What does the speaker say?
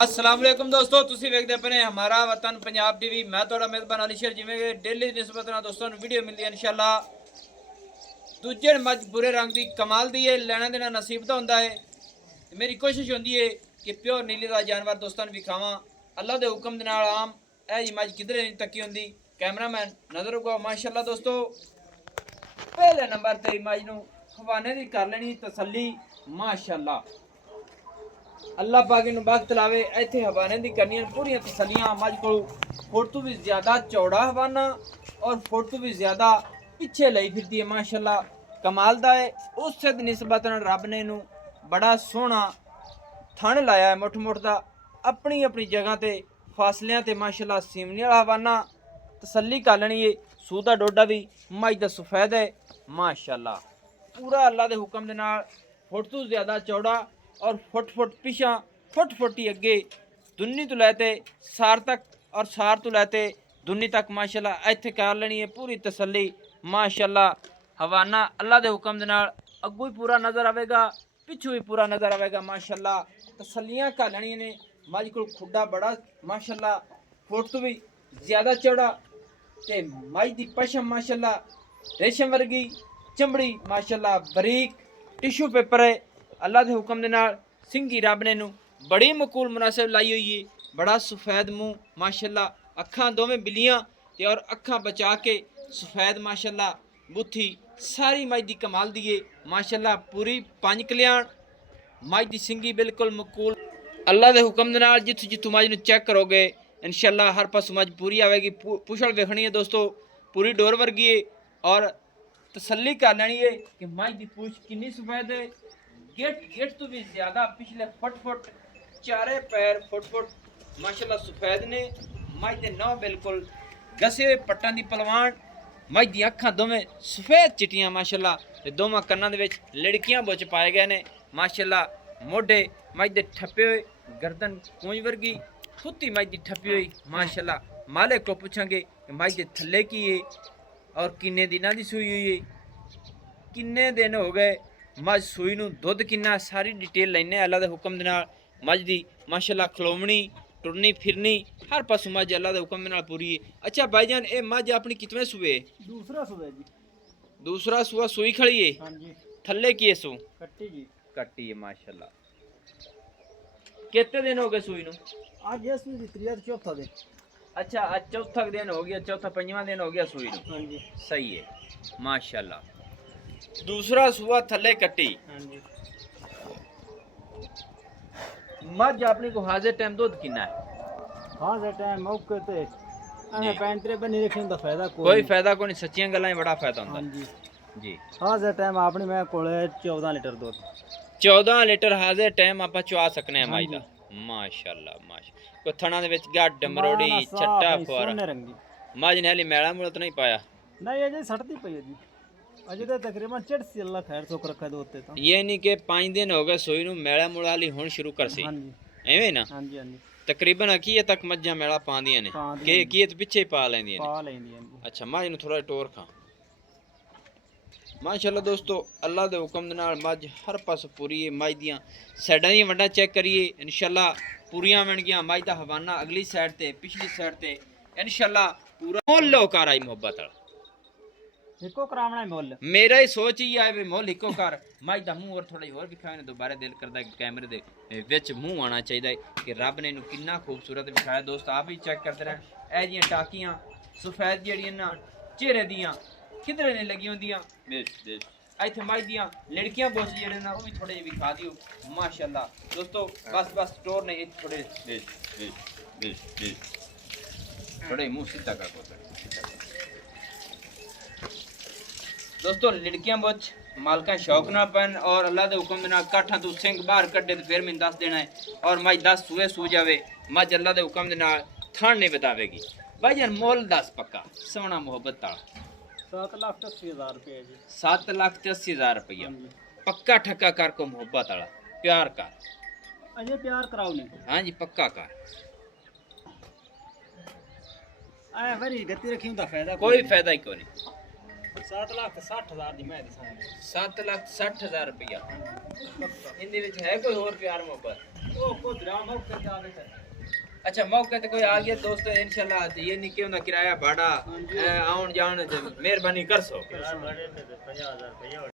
अस्सलाम वालेकुम दोस्तों ਤੁਸੀਂ ਵੇਖਦੇ ਪਏ ਹਮਾਰਾ ਵਤਨ ਪੰਜਾਬ ਟੀਵੀ ਮੈਂ ਤੁਹਾਡਾ ਮੇਜ਼ਬਾਨ ਅਲੀ ਸ਼ੇਰ ਜਿਵੇਂ ਕਿ ਡੇਲੀ ਨਿਸਬਤ ਨਾਲ ਦੋਸਤਾਂ ਨੂੰ ਵੀਡੀਓ ਮਿਲਦੀ ਹੈ ਇਨਸ਼ਾਅੱਲਾ ਦੂਜੇ ਮੱਝ ਬੁਰੇ ਰੰਗ ਦੀ ਕਮਾਲ ਦੀ ਹੈ ਲੈਣਾ ਦੇਣਾ ਨਸੀਬ ਦਾ ਹੁੰਦਾ ਹੈ ਮੇਰੀ ਕੋਸ਼ਿਸ਼ ਹੁੰਦੀ ਹੈ ਕਿ ਪਿਓਰ ਨੀਲੀ ਦਾ ਜਾਨਵਰ ਦੋਸਤਾਂ ਨੂੰ ਵਿਖਾਵਾਂ ਅੱਲਾ ਦੇ ਹੁਕਮ ਦੇ ਨਾਲ ਆਮ ਇਹ ਜੀ ਮੱਝ ਕਿਧਰੇ ਨਹੀਂ ਤੱਕੀ ਹੁੰਦੀ ਕੈਮਰਾਮੈਨ ਨਜ਼ਰ ਰਖੋ ਮਾਸ਼ਾਅੱਲਾ ਦੋਸਤੋ ਪਹਿਲੇ ਨੰਬਰ ਤੇ ਮੱਝ ਨੂੰ ਹਵਾਨੇ ਦੀ ਕਰ ਲੈਣੀ ਤਸੱਲੀ ਮਾਸ਼ਾਅੱਲਾ अल्लाह पाक इन वक्त लावे इतने हवाने की करनी पूरी तसलियां मझ को फुट तो भी ज्यादा चौड़ा हवाना और फुट तो भी ज्यादा पिछे लाई फिरती है माशाल्लाह कमाल दा है उस निस्बत रब ने इनू बड़ा सोहना थन लाया है मुठ मुठ का अपनी अपनी जगह ते फासलियां ते माशाल्लाह सीमनी वाला हवाना तसली कर लेनी है सूह दा डोडा भी मझ दा सफेद है माशाल्लाह पूरा अल्लाह के हुक्म दे नाल फुट तो ज्यादा चौड़ा और फुट फुट पिछा फुट ही अगे दुन्नी तो लैते सार तक और सार तो लैते दुन्नी तक माशाल्लाह इत्थे कर लेनी है पूरी तसल्ली माशाल्लाह हवाना अल्लाह के हुक्म दे नाल अगों ही पूरा नज़र आएगा पिछू भी पूरा नज़र आएगा माशाल्लाह तसलियां कर लेनी ने मझ को खुडा बड़ा माशाल्लाह फुट तो भी ज़्यादा चौड़ा ते मझ की पशम माशाल्लाह रेशम वर्गी चमड़ी माशाल्लाह बरीक टिशू पेपर है अल्लाह के हुक्म दे नाल सिंगी रब ने नू बड़ी मकूल मुनासिब लाई हुई है बड़ा सफेद मुँह माशाल्लाह अखां दोवें बिलियां ते और अखां बचा के सफेद माशाल्लाह बुथी सारी मझ दी कमाल दी है माशाल्लाह पूरी पंज कल्याण मझ दी सिंगी बिल्कुल मकूल अल्लाह के हुक्म दे नाल जिथों जिथों मझ नू चेक करोगे इंशाल्लाह हर पासों मझ पूरी आएगी पुछड़ वेखनी है दोस्तों पूरी डोर वर्गी है और तसल्ली कर लैनी है कि मझ दी पूछ कितनी सफेद है गेट तो भी ज्यादा पिछले फुट चारे पैर फुट माशाल्लाह सफेद ने मझ दे नौ बिल्कुल गसे पट्टां दी पलवान मझ दी अखां दोवें सफेद चिट्टियां माशाल्लाह ते दोवां कन्नां दे विच लड़कियां बुच पाए गए ने माशाल्लाह मोढे मझ दे ठप्पे हुए गर्दन कूंज वर्गी फुत्ती मझ दी ठप्पी हुई माशाल्लाह मालिक को पूछांगे कि मझ दे थल्ले की है और किन्ने दिनां दी सूई हुई है किन्ने दिन हो गए मझ सूई नूं दुध किन्ना सारी डिटेल लैने अल्लाह के हुक्म दे नाल मझ दी माशाल्लाह खलोवनी टुरनी फिरनी हर पासों मझ अल्लाह के हुक्म दे नाल पूरी है। अच्छा भाईजान ये मझ अपनी कितने सूए दूसरा सूआ जी दूसरा सूआ सूई खड़ी है हाँ जी थल्ले की है सू कट्टी जी कट्टी है माशाल्लाह कितने दिन हो गए सूई नूं आज ये सूई दी त्रीया ते चौथा दे अच्छा आज चौथा दिन हो गया चौथा पंजवां दिन हो गया सूई नूं हाँ जी सही है माशाल्लाह दूसरा सूआ थल्ले कट्टी हाँ जी मझ अपनी को हाजिर टाइम दूध कितना है हाँ से टाइम मौके ते जी। पैंतरे बनी रखने दा फायदा कोई फायदा को नहीं सच्चियां गल्लां ही बड़ा फायदा हाँ होंदा जी जी हाँ से टाइम अपनी मैं कोले 14 लीटर दूध 14 लीटर हाजिर टाइम ਆਪਾਂ ਚਵਾ ਸਕਨੇ ਆ ਮਾਈ ਦਾ ਹਾਂਜੀ। ਮਾਸ਼ਾਅੱਲਾ ਮਾਸ਼ਾ ਕੋ ਥਣਾ ਦੇ ਵਿੱਚ ਗੱਡ ਮਰੋੜੀ ਛੱਟਾ ਫੁਆਰਾ सोने रंगी ਮਾਜ ਨੇ ਹਲੀ ਮੈਲਾ ਮੁਲ ਤਾਂ ਨਹੀਂ ਪਾਇਆ नहीं अजय सटती पई है जी अजय तो तकरीबन 84 अल्लाह खैर सोक रखा दो होते तो ਇਹ ਨਹੀਂ ਕਿ 5 ਦਿਨ ਹੋ ਗਏ ਸੋਈ ਨੂੰ ਮੈਲਾ ਮੁਲ ਵਾਲੀ ਹੁਣ ਸ਼ੁਰੂ ਕਰ ਸੀ हाँ जी ਐਵੇਂ ਨਾ हाँ जी हाँ जी ਤਕਰੀਬਨ ਅਕੀਏ ਤੱਕ ਮੱਝਾਂ ਮੈਲਾ ਪਾਉਂਦੀਆਂ ਨੇ ਪਾਉਂਦੀਆਂ ਕਿ ਕੀਏ ਤੇ ਪਿੱਛੇ ਹੀ ਪਾ ਲੈਂਦੀਆਂ ਨੇ पा लेंदी हाँ जी अच्छा माज ਨੂੰ थोड़ा टोर खा माशाल्लाह दोस्तों अल्लाह के हुक्म दे नाल मझ हर पास पूरी है मझ दियां साइडां दी वंडा चेक करिए इंशाल्लाह पूरियां बनगियां मझ दा हवाना अगली साइड ते पिछली साइड ते इंशाल्लाह पूरा मोल लो कर आई मोहब्बत वाला इको करावना है मोल मेरा ही सोच ही है वे मोल इको कर मझ दा मुंह और थोड़ा होर दिखावे ने दोबारा दिल करदा कि कैमरे दे विच मुंह आना चाहिए कि रब ने इनू कितना खूबसूरत दिखाया दोस्त आप ही चेक करते रहें ए जियां टाकियां सफेद जड़ियां ना चेहरे दियां किधरे नहीं लगी होंदियां इत्थे मझ दियां लड़कियां बोस जेड़े ना वो भी थोड़े विखा दियो माशाल्लाह दोस्तों बस टोर ने थोड़े थोड़े मुंह सीधा कर दोस्तों लड़कियां बोच मालका शौक ना पन और अल्लाह के हुक्म दे नाल काठा तू सिंह बाहर कड्डे तो फिर मैंने दस देना है और मझ 10 सूए सू जावे मझ अल्लाह के हुक्म दे नाल थान नहीं बतावेगी भाईजान मोल 10 पक्का सोना मोहब्बत वाला 7,80,000 रुपये जी 7,80,000 रुपया हाँ जी पक्का ठक्का कर को मोहब्बत वाला प्यार कर अजय प्यार कराओ नहीं हाँ जी पक्का कर आए वरी गति रखी दा फायदा कोई फायदा ही कोई नहीं 7,60,000 ਦੀ ਮੈਂ ਦੱਸਾਂ 7,60,000 रुपया इंदे विच है कोई और प्यार मोहब्बत ਉਹ ਕੋਦਰਾ ਮੌਕੇ ਤੇ ਆਵੇ ਫਿਰ अच्छा मौके ते कोई आ गया दोस्तों इंशाल्लाह ये निके होंदा किराया भाड़ा आउन जान ते मेहरबानी कर सो ਬੜੇ ਤੇ 50,000 ਰੁਪਏ